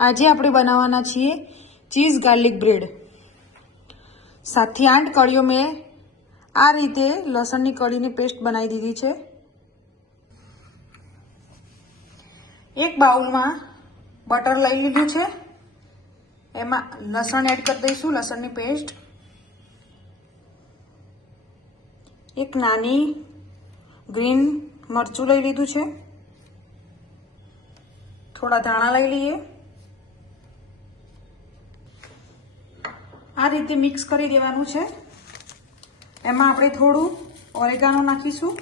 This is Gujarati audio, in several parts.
આજે આપણે બનાવવાના છીએ ચીઝ ગાર્લિક બ્રેડ। 7 થી 8 કળીઓ મેં આ રીતે લસણની કળીની પેસ્ટ બનાવી દીધી છે। એક બાઉલમાં બટર લઈ લીધું છે, એમાં લસણ એડ કરી દઈશું, લસણની પેસ્ટ। એક નાની ગ્રીન મરચું લઈ લીધું છે, થોડા ધાણા લઈ લઈએ। આ રીતે મિક્સ કરી દેવાનું છે। એમાં આપણે થોડું ઓરેગાનો નાખીશું,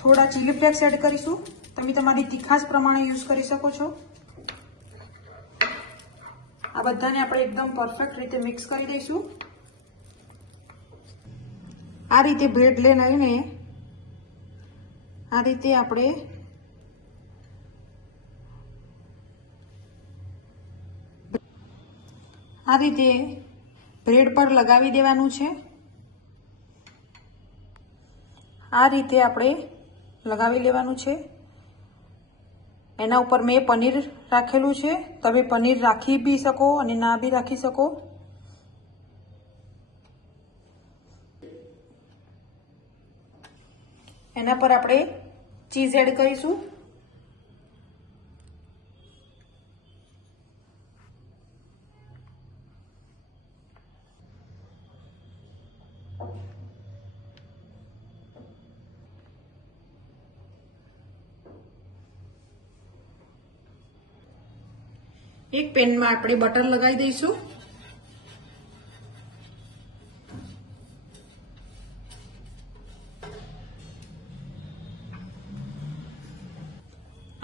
થોડા ચીલી ફ્લેક્સ એડ કરીશું, તમે તમારી તીખાશ પ્રમાણે યુઝ કરી શકો છો। આ બધાને આપણે એકદમ પરફેક્ટ રીતે મિક્સ કરી દઈશું। આ રીતે બ્રેડ લઈને આ રીતે આપણે બ્રેડ પર લગાવી દેવાનું છે। આ રીતે આપણે લગાવી લેવાનું છે। એના ઉપર મેં પનીર રાખેલું છે, તમે પનીર રાખી બી શકો અને ના બી રાખી શકો। એના પર આપણે ચીઝ એડ કરીશું। એક પેનમાં આપણે બટર લગાવી દઈશું,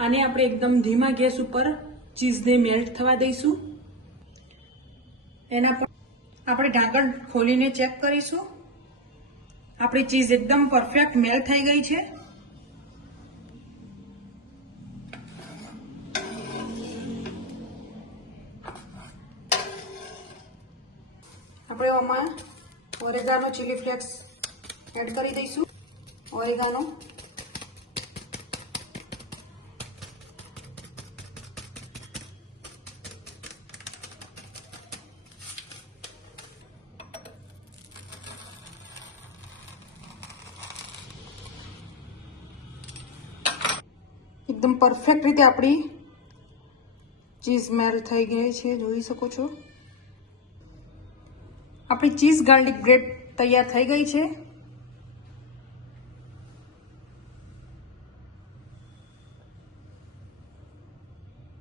આને આપણે એકદમ ધીમા ગેસ ઉપર ચીઝને મેલ્ટ થવા દઈશું। એના પર આપણે ઢાંકણ ખોલીને ચેક કરીશું। આપણી ચીઝ એકદમ પરફેક્ટ મેલ્ટ થઈ ગઈ છે। આપણે આમાં ઓરેગાનો ચીલી ફ્લેક્સ એડ કરી દઈશું। ઓરેગાનો એકદમ પરફેક્ટ રીતે આપણી ચીઝ મેલ્ટ થઈ ગઈ છે, જોઈ શકો છો। આપણી ચીઝ ગાર્લિક બ્રેડ તૈયાર થઈ ગઈ છે।